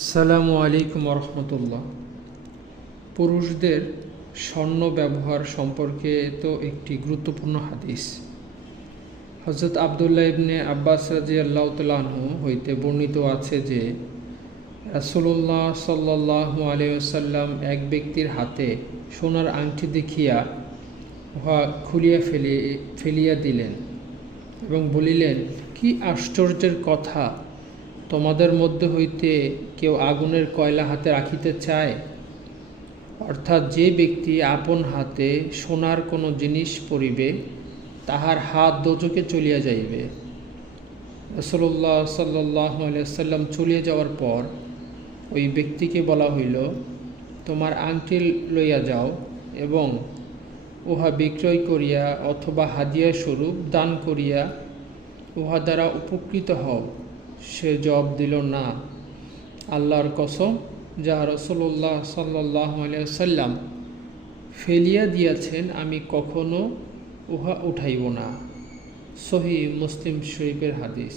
আসসালামু আলাইকুম রহমতুল্লাহ। পুরুষদের স্বর্ণ ব্যবহার সম্পর্কে তো একটি গুরুত্বপূর্ণ হাদিস হযরত আবদুল্লাহ ইবনে আব্বাস রাদিয়াল্লাহু তাআলা আনহু হইতে বর্ণিত আছে যে রাসূলুল্লাহ সাল্লাল্লাহু আলাইহি ওয়াসাল্লাম এক ব্যক্তির হাতে সোনার আংটি দেখিয়া উহা খুলিয়া ফেলিয়া দিলেন এবং বলিলেন, কি আশ্চর্যের কথা! তোমাদের মধ্যে হইতে কেউ আগুনের কয়লা হাতে রাখিতে চায়? অর্থাৎ যে ব্যক্তি আপন হাতে সোনার কোনো জিনিস পরিবে তাহার হাত দোজখে চলিয়া যাইবে। রাসূলুল্লাহ সাল্লাল্লাহু আলাইহি ওয়াসাল্লাম চলিয়া যাওয়ার পর ওই ব্যক্তিকে বলা হইল, তোমার আংটি লইয়া যাও এবং উহা বিক্রয় করিয়া অথবা হাদিয়া স্বরূপ দান করিয়া উহা দ্বারা উপকৃত হও। সে জবাব দিল, না, আল্লাহর কসম, যা রাসূলুল্লাহ সাল্লাল্লাহু আলাইহি ওয়াসাল্লাম ফেলিয়া দিয়াছেন আমি কখনো উহা উঠাইব না। সহিহ মুসলিম শরীফের হাদিস।